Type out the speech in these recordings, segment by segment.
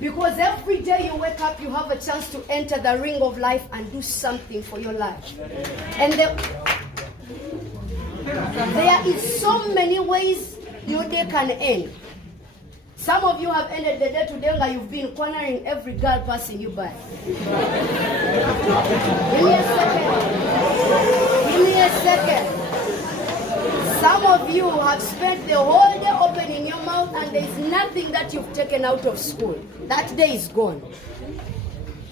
Because every day you wake up, you have a chance to enter the ring of life and do something for your life. And there is so many ways your day can end. Some of you have ended the day today and you've been cornering every girl passing you by. Give me a second. Give me a second. Some of you have spent the whole day opening your mouth and there is nothing that you've taken out of school. That day is gone.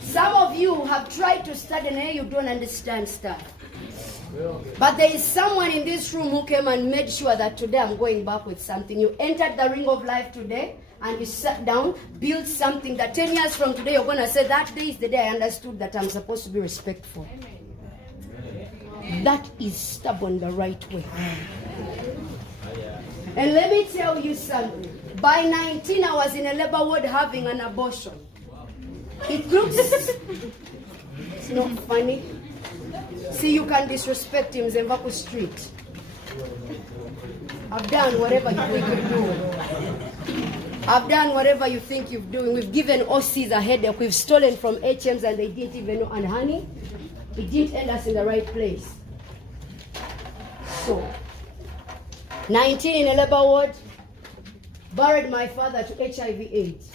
Some of you have tried to study and you don't understand stuff. But there is someone in this room who came and made sure that today I'm going back with something. You entered the ring of life today and you sat down, built something that 10 years from today you're going to say, that day is the day I understood that I'm supposed to be respectful. That is stubborn the right way. And let me tell you something. By 19, I was in a labor ward having an abortion. It looks... It's not funny. See, you can disrespect him, Zemvaku Street. I've done whatever you think you're doing. I've done whatever you think you're doing. We've given OCs a headache. We've stolen from HMs and they didn't even know. And honey, it didn't end us in the right place. So, 19 in a labor ward, buried my father to HIV/AIDS.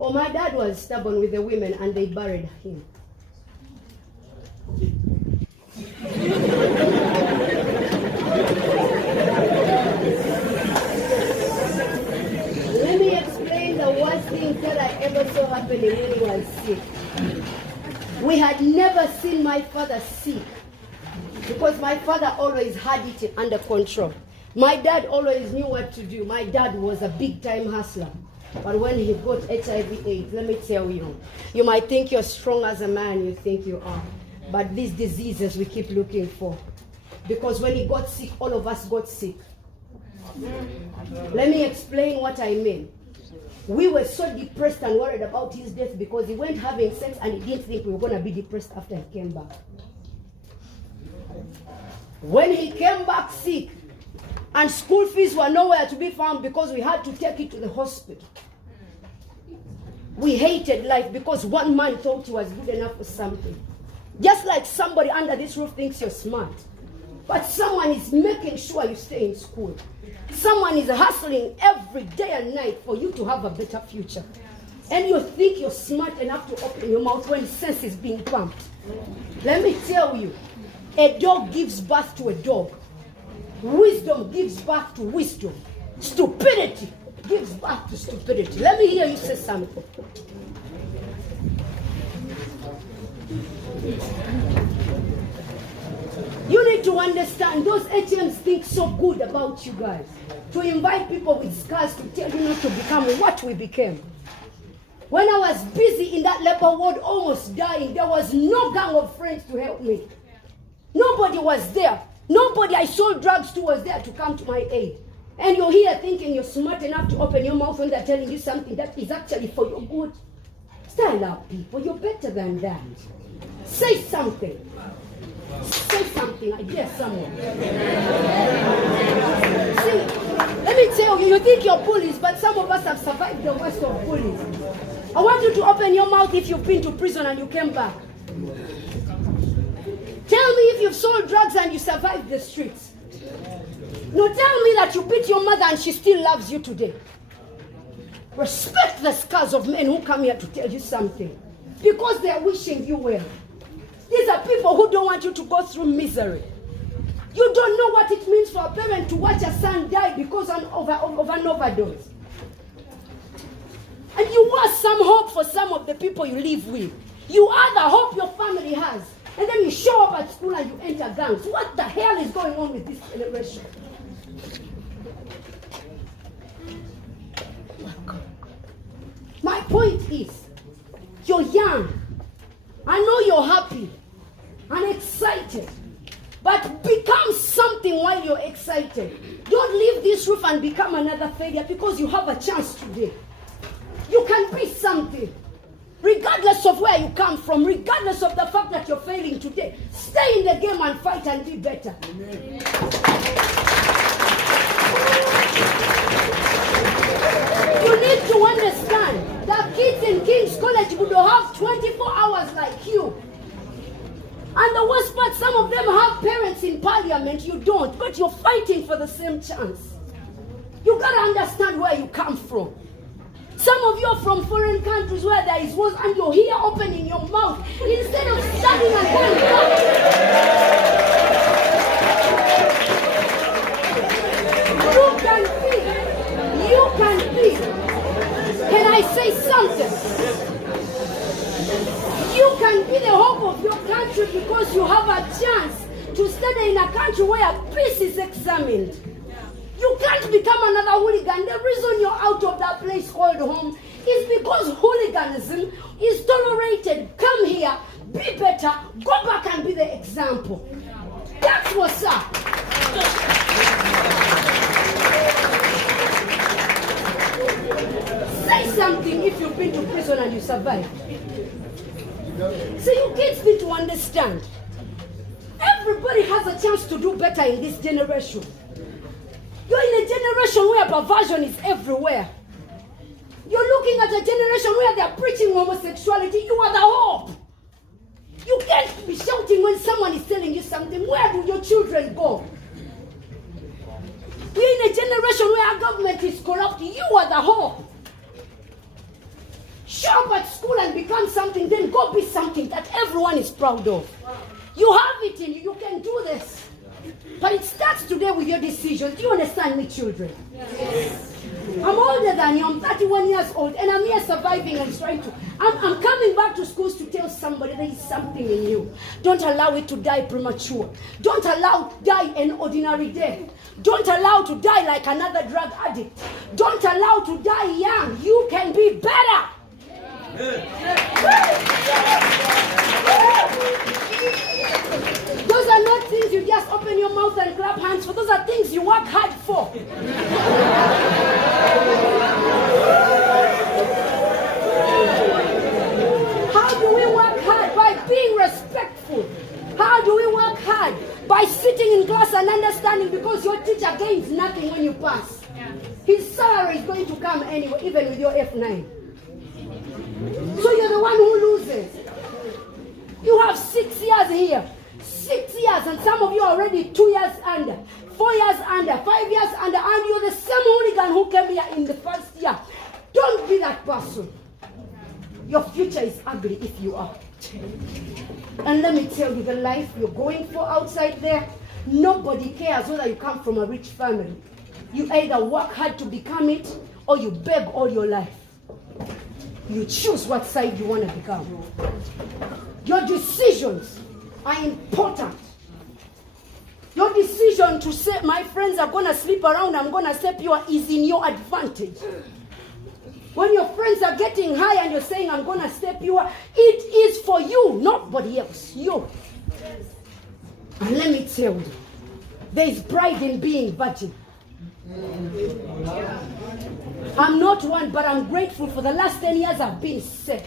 Oh, my dad was stubborn with the women and they buried him. Let me explain the worst thing that I ever saw happening when he was sick. We had never seen my father sick because my father always had it under control. My dad always knew what to do. My dad was a big-time hustler. But when he got HIV/AIDS, let me tell you, you might think you're strong as a man, you think you are. But these diseases we keep looking for. Because when he got sick, all of us got sick. Let me explain what I mean. We were so depressed and worried about his death because he went having sex and he didn't think we were going to be depressed after he came back. When he came back sick, and school fees were nowhere to be found because we had to take it to the hospital. We hated life because one man thought he was good enough for something. Just like somebody under this roof thinks you're smart. But someone is making sure you stay in school. Someone is hustling every day and night for you to have a better future. And you think you're smart enough to open your mouth when sense is being pumped. Let me tell you, a dog gives birth to a dog. Wisdom gives birth to wisdom. Stupidity gives birth to stupidity. Let me hear you say something. You need to understand, those HMs think so good about you guys. To invite people with scars to tell you not to become what we became. When I was busy in that labor ward almost dying, there was no gang of friends to help me. Nobody was there. Nobody I sold drugs to was there to come to my aid. And you're here thinking you're smart enough to open your mouth when they're telling you something that is actually for your good. Stand up, people. You're better than that. Say something. Say something. I dare someone. See, let me tell you, you think you're bullies, but some of us have survived the worst of bullies. I want you to open your mouth if you've been to prison and you came back. Tell me if you've sold drugs and you survived the streets. No, tell me that you beat your mother and she still loves you today. Respect the scars of men who come here to tell you something. Because they're wishing you well. These are people who don't want you to go through misery. You don't know what it means for a parent to watch a son die because of an overdose. And you want some hope for some of the people you live with. You are the hope your family has. And then you show up at school and you enter gangs. What the hell is going on with this generation? My point is, you're young. I know you're happy and excited. But become something while you're excited. Don't leave this roof and become another failure because you have a chance today. You can be something. Regardless of where you come from, regardless of the fact that you're failing today, stay in the game and fight and be better. Amen. You need to understand that kids privilege would have 24 hours like you. And the worst part, some of them have parents in parliament, you don't, but you're fighting for the same chance. You gotta understand where you come from. Some of you are from foreign countries where there is wars and you're here opening your mouth instead of standing and going back. You can be. Can I say something? You can be the hope of your country because you have a chance to study in a country where peace is examined. You can't become another hooligan. The reason you're out of that place called home is because hooliganism is tolerated. Come here, be better, go back and be the example. That's what's up. Say something if you've been to prison and you survived. So you kids need to understand. Everybody has a chance to do better in this generation. You're in a generation where perversion is everywhere. You're looking at a generation where they're preaching homosexuality. You are the hope. You can't be shouting when someone is telling you something. Where do your children go? We're in a generation where our government is corrupt. You are the hope. Show up at school and become something, then go be something that everyone is proud of. You have it in you. You can do this. But it starts today with your decisions. Do you understand me, children? Yes. I'm older than you. I'm 31 years old. And I'm here surviving and trying to. I'm coming back to schools to tell somebody there is something in you. Don't allow it to die premature. Don't allow it to die an ordinary death. Don't allow it to die like another drug addict. Don't allow it to die young. You can be better. Those are not things you just open your mouth and clap hands for. Those are things you work hard for. How do we work hard? By being respectful. How do we work hard? By sitting in class and understanding, because your teacher gains nothing when you pass. His salary is going to come anyway, even with your F9. So you're the one who loses. You have 6 years here. 6 years, and some of you are already 2 years under, 4 years under, 5 years under, and you're the same hooligan who came here in the first year. Don't be that person. Your future is ugly if you are. And let me tell you, the life you're going for outside there, nobody cares whether you come from a rich family. You either work hard to become it, or you beg all your life. You choose what side you want to become. Your decisions are important. Your decision to say, my friends are going to sleep around, I'm going to say pure, is in your advantage. When your friends are getting high and you're saying, I'm going to stay pure, it is for you, nobody else. You. And let me tell you, there is pride in being virgin. I'm not one, but I'm grateful for the last 10 years I've been sick.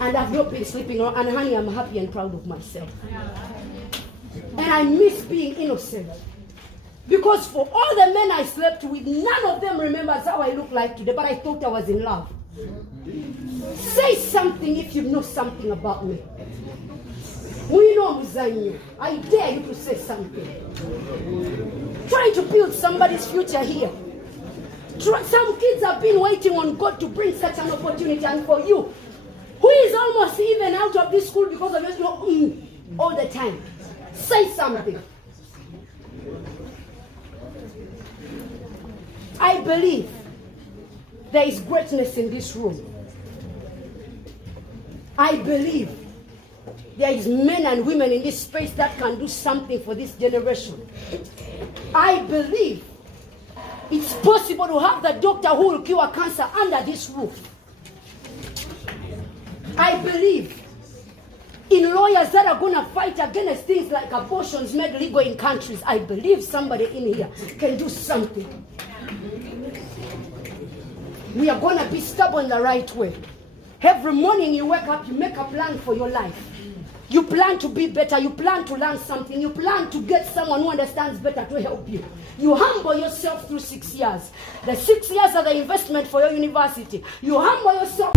And I've not been sleeping around. And honey, I'm happy and proud of myself. And I miss being innocent. Because for all the men I slept with, none of them remembers how I look like today, but I thought I was in love. Say something if you know something about me. We know Muzanyo. I dare you to say something. Trying to build somebody's future here. Some kids have been waiting on God to bring such an opportunity, and for you, who is almost even out of this school because of your all the time, say something. I believe there is greatness in this room. I believe there is men and women in this space that can do something for this generation. I believe it's possible to have the doctor who will cure cancer under this roof. I believe in lawyers that are going to fight against things like abortions made legal in countries. I believe somebody in here can do something. We are going to be stubborn the right way. Every morning you wake up, you make a plan for your life. You plan to be better. You plan to learn something. You plan to get someone who understands better to help you. You humble yourself through 6 years. The 6 years are the investment for your university. You humble yourself